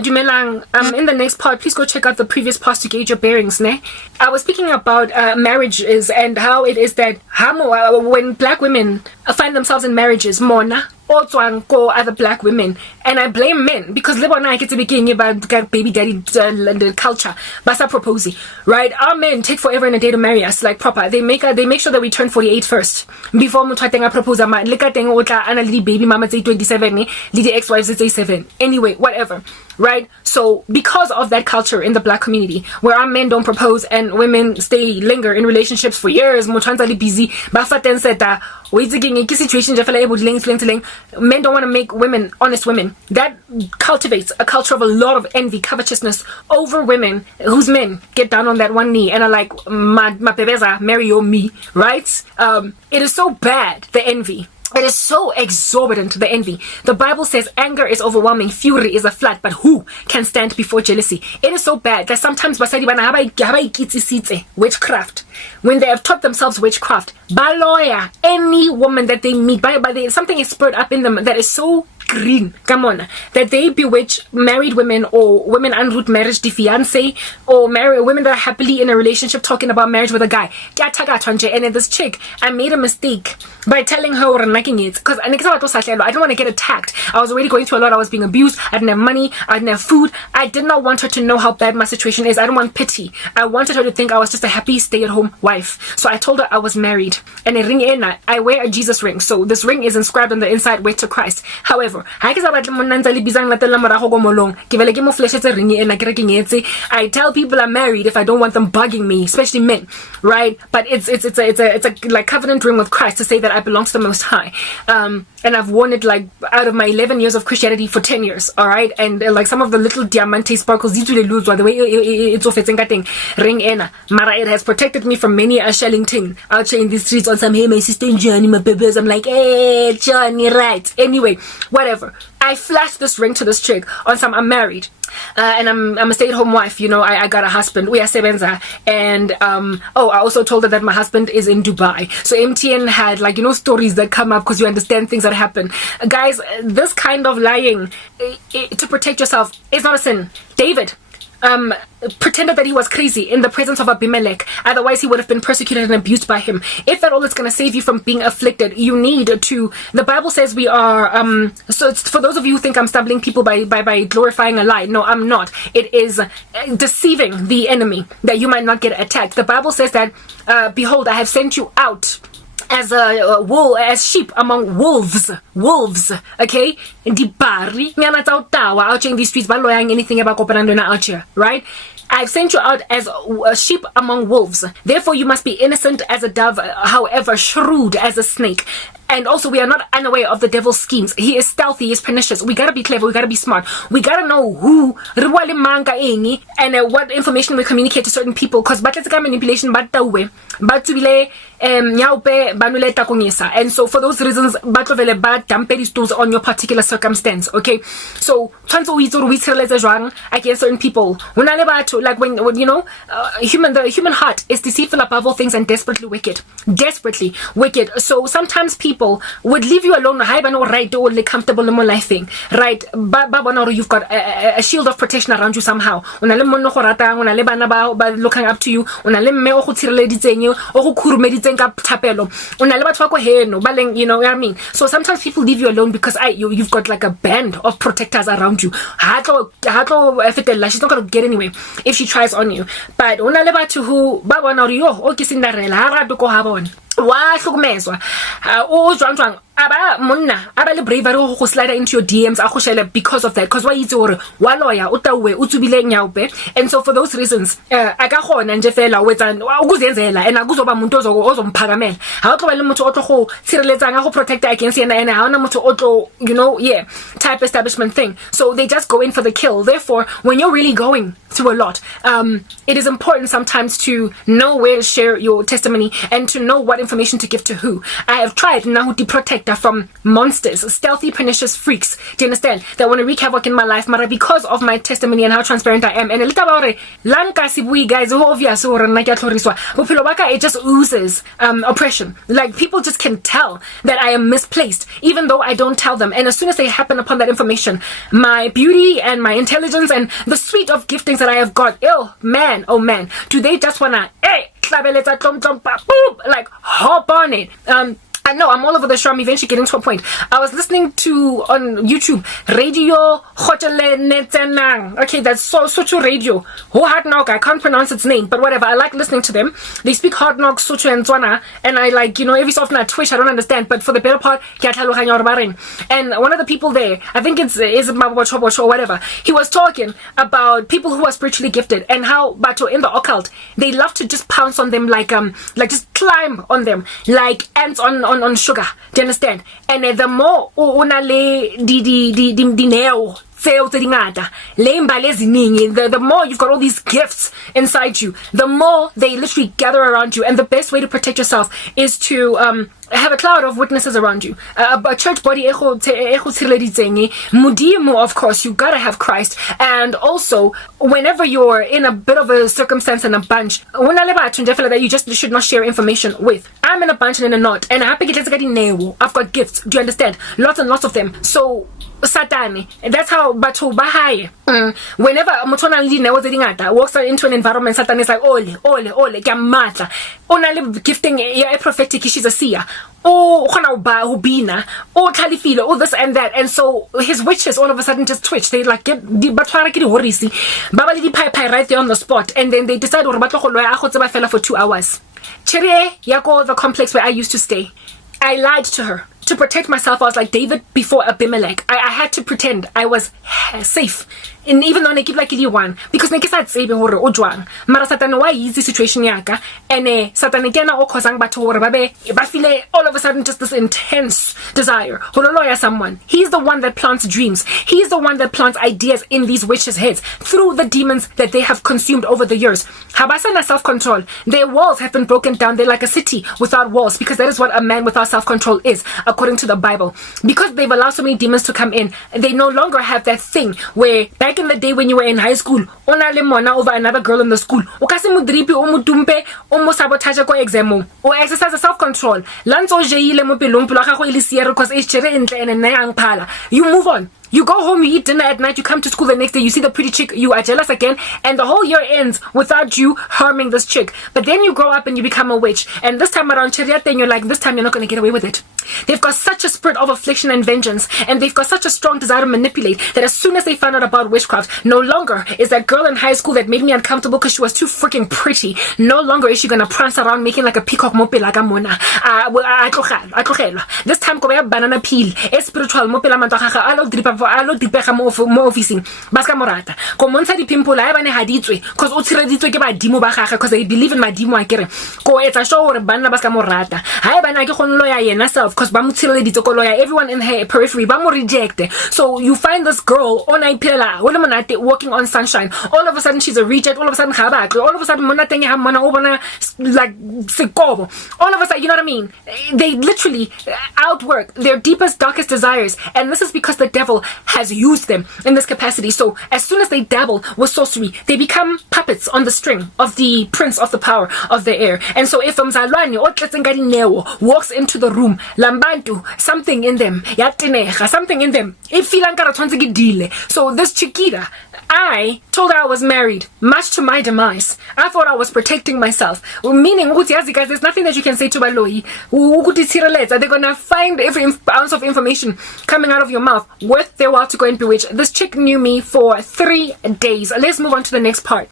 Dumelang, in the next part, please go check out the previous part to gauge your bearings, ne? I was speaking about marriages and how it is that when black women find themselves in marriages, mona, or other black women, and I blame men because I get to begin about baby daddy culture, basa proposing, right? Our men take forever and a day to marry us, like proper. They make sure that we turn 48 first before mutwatenga propose ama. Look at baby mama say 27, the ex-wives say 7. Anyway, whatever. Right? So because of that culture in the black community where our men don't propose and women linger in relationships for years, busy, men don't want to make women honest women. That cultivates a culture of a lot of envy, covetousness over women whose men get down on that one knee and are like, my bebeza, marry or me, right? It is so bad, the envy. It is so exorbitant, the envy. The Bible says anger is overwhelming, fury is a flood, but who can stand before jealousy? It is so bad that sometimes witchcraft, when they have taught themselves witchcraft, Boloi, any woman that they meet, something is spurred up in them that is so green, come on, that they bewitch married women or women en route marriage, the fiance, or married women that are happily in a relationship talking about marriage with a guy. And then this chick, I made a mistake by telling her what I'm liking it because I didn't want to get attacked. I was already going through a lot. I was being abused. I didn't have money. I didn't have food. I did not want her to know how bad my situation is. I didn't want pity. I wanted her to think I was just a happy stay-at-home wife. So I told her I was married. And I wear a Jesus ring. So this ring is inscribed on the inside, way to Christ. However, I tell people I'm married if I don't want them bugging me, especially men, right? But it's a like covenant ring with Christ to say that I belong to the Most High. And I've worn it like out of my 11 years of Christianity for 10 years, all right? And like some of the little diamante sparkles, the way it's ring ena. Mara, it has protected me from many a shelling thing out here in the streets on some, hey, my sister Johnny, my babies. I'm like, hey, Johnny, right? Anyway, whatever. I flashed this ring to this chick on some, I'm married. And I'm a stay-at-home wife, I got a husband. We are sebenza. And I also told her that my husband is in Dubai. So MTN had stories that come up because you understand things that happen. Guys, this kind of lying to protect yourself is not a sin. David pretended that he was crazy in the presence of Abimelech. Otherwise, he would have been persecuted and abused by him. If that all is going to save you from being afflicted, you need to. The Bible says we are. So it's, for those of you who think I'm stumbling people by glorifying a lie, no, I'm not. It is deceiving the enemy that you might not get attacked. The Bible says that, behold, I have sent you out as as sheep among wolves, okay? Out in these streets, anything about out here, right? I've sent you out as a sheep among wolves. Therefore, you must be innocent as a dove, however shrewd as a snake. And also, we are not unaware of the devil's schemes. He is stealthy, he is pernicious. We gotta be clever, we gotta be smart. We gotta know who, and what information we communicate to certain people. Because manipulation, and so for those reasons, stores on your particular circumstance, okay? So, against certain people. Like when the human heart is deceitful above all things and desperately wicked. Desperately wicked. So sometimes people would leave you alone, right, or comfortable in life thing, right? You've got a shield of protection around you somehow. Looking up to you. You know what I mean? So sometimes people leave you alone because you've got like a band of protectors around you. She's not gonna get anywhere if she tries on you. But to who aba bravery go slide into your DMs because of that, because why it's or waloya utawe utsubile nyaupe. And so for those reasons akagona nje fela wetsa ukuzenzela and akuzoba umuntu ozomphakamela ha utlo le motho otlo go tshireletsa go protect against yena and ha ona motho otlo type establishment thing. So they just go in for the kill. Therefore, when you're really going through a lot, it is important sometimes to know where to share your testimony and to know what information to give to who. I have tried now to protect protector from monsters, stealthy, pernicious freaks. Do you understand? That want to wreak havoc in my life, mara because of my testimony and how transparent I am. And guys, obvious it just oozes oppression. Like, people just can tell that I am misplaced, even though I don't tell them. And as soon as they happen upon that information, my beauty and my intelligence and the suite of giftings that I have got, oh man, do they just wanna like hop on it? I know I'm all over the show. I'm eventually getting to a point. I was listening to on YouTube Radio Khotele Netsenang. Okay, that's Sotho radio. Ho Hard Knock. I can't pronounce its name, but whatever. I like listening to them. They speak Hard Knock, Sotho and Tswana, and I like, every so often I twitch. I don't understand, but for the better part, and one of the people there, I think it's Mabocho or whatever. He was talking about people who are spiritually gifted and how Bato in the occult, they love to just pounce on them like just climb on them like ants on sugar. Do you understand? And the more the more you've got all these gifts inside you, the more they literally gather around you. And the best way to protect yourself is to have a cloud of witnesses around you. A church body, Mudimu, of course, you gotta have Christ. And also, whenever you're in a bit of a circumstance and a bunch, that you just should not share information with. I'm in a bunch and in a knot, and I've got gifts. Do you understand? Lots and lots of them. So Satani. That's how Batu Bahai. Whenever Motona walks into an environment, Satan is like, ole, Gamata. Only gifting a prophetic, she's a seer. Oh, Hubina, oh, Kalifila, oh, this and that. And so his witches all of a sudden just twitch. They like get the Batwaraki Horisi, Babali di Pai right there on the spot. And then they decide for 2 hours. Cherie, Yako, the complex where I used to stay. I lied to her. To protect myself, I was like David before Abimelech. I had to pretend I was safe. And even though I keep like one, because I said saving or ojwang. Mara Satan why easy situation yaka. And Satan again o causing but feel all of a sudden just this intense desire. Hololoya someone. He's the one that plants dreams. He's the one that plants ideas in these witches' heads through the demons that they have consumed over the years. Habasana self-control. Their walls have been broken down. They're like a city without walls, because that is what a man without self-control is, according to the Bible. Because they've allowed so many demons to come in, they no longer have that thing where back in the day when you were in high school, over another girl in the school, or sabotage ko exam, or exercise self-control. You move on. You go home, you eat dinner at night, you come to school the next day, you see the pretty chick, you are jealous again, and the whole year ends without you harming this chick. But then you grow up and you become a witch, and this time around, and you're like, this time you're not going to get away with it. They've got such a spirit of affliction and vengeance, and they've got such a strong desire to manipulate, that as soon as they found out about witchcraft, no longer is that girl in high school that made me uncomfortable because she was too freaking pretty, no longer is she going to prance around making like a peacock mope like a mona. This time, banana peel, spiritual mope la alo dipega mo officing baska morata ko montsha dipimple ha bane haditswe cause o tshreditswe ke badimo ba gagwe cause they believe in madimo a kere ko etsa show hore banna baska morata ha bana ke gonlo ya yena self cause ba mo tshireleditse ko loya everyone in her periphery ba mo reject. So you find this girl on iphela wole monate walking on sunshine, all of a sudden she's a reject, all of a sudden ga ba all of a sudden monate ha mona o bona like sekobo, all of a sudden, you know what I mean, they literally outwork their deepest darkest desires, and this is because the devil has used them in this capacity. So as soon as they dabble with sorcery, they become puppets on the string of the prince of the power of the air. And so if Mzalwane or walks into the room, Lambantu, something in them, something in them, so this Chiquita, I told her I was married, much to my demise. I thought I was protecting myself. Meaning, guys, there's nothing that you can say to Boloi. They're gonna find every ounce of information coming out of your mouth worth their while to go and bewitch. This chick knew me for 3 days. Let's move on to the next part.